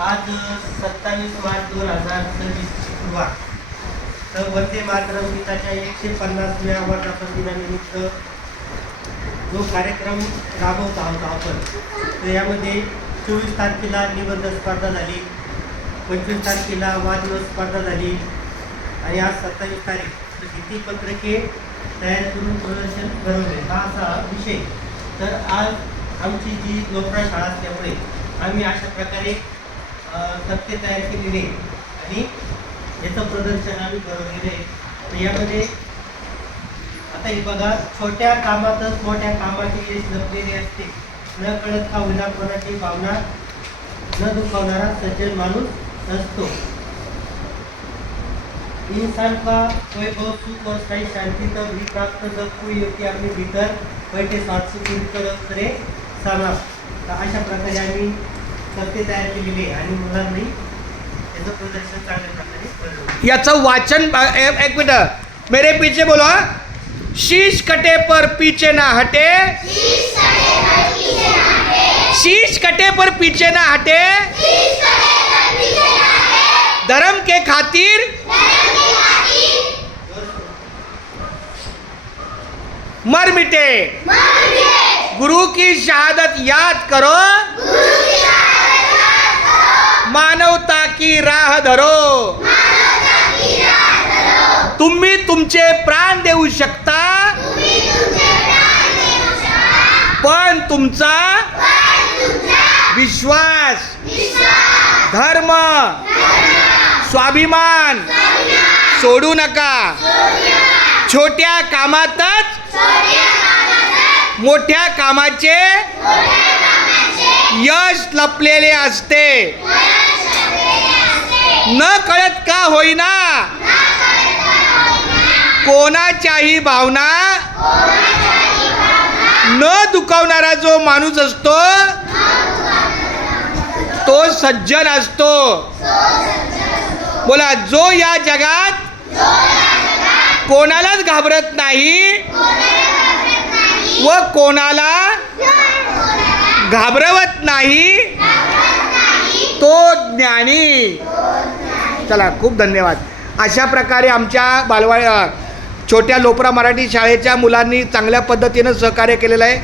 आज 27 मार्च 2026 शुक्रवार. तर वंदे मातरम गीताच्या 150व्या वर्धापन जो कार्यक्रम राबवत आहोत आपण, तर यामध्ये 24 तारखेला निबंध स्पर्धा झाली, 25 तारखेला वादविवाद स्पर्धा झाली आणि आज 27 तारीख. तर किती पत्रके तयार करून प्रदर्शन घडवले हा असा विषय. तर आज आमची जी लोकप्राय शाळा असल्यामुळे आम्ही अशा प्रकारे तक्ते तयार केलेले आणि याचं प्रदर्शन आम्ही घडवलेलं आहे. तर यामध्ये आता हे बघा, छोट्या कामातच मोठ्या कामाचे यश लपलेले असते. न कळत का होईना कोणाची भावना न दुखावणारा सज्जन माणूस असतो. इंसान का वैभव सुख और स्थायी शांति तब ही प्राप्त जब कोई योगी अपने भीतर बैठे स्वार्थ से करे सामा. तर अशा प्रकारे आम्ही तक्ते तयार केलेले आणि मुलांनी याचं प्रदर्शन चांगल्या प्रकारे घडवलं. याचं वाचन एक मिनट मेरे पीछे बोलो. शीश कटे पर पीछे ना हटे, शीश कटे पर पीछे ना हटे, धर्म के खातिर मर मिटे, गुरु की शहादत याद करो, मानवता की राह धरो. तुम्ही तुमचे प्राण देऊ शकता, पण तुमचा विश्वास, धर्म, स्वाभिमान सोडू नका. छोट्या कामातच मोठ्या कामाचे यश लपलेले असते. न कळत का होईना कोणाच्याही भावना न दुखावणारा जो माणूस असतो तो सज्जन असतो. बोला, जो या जगात कोणालाच घाबरत नाही व कोणाला घाबरवत नाही तो ज्ञानी. चला, खूप धन्यवाद. अशा प्रकारे आमच्या छोट्या लोपरा मराठी शाळेच्या मुलांनी चांगल्या पद्धतीनं सहकार्य केलेलं आहे.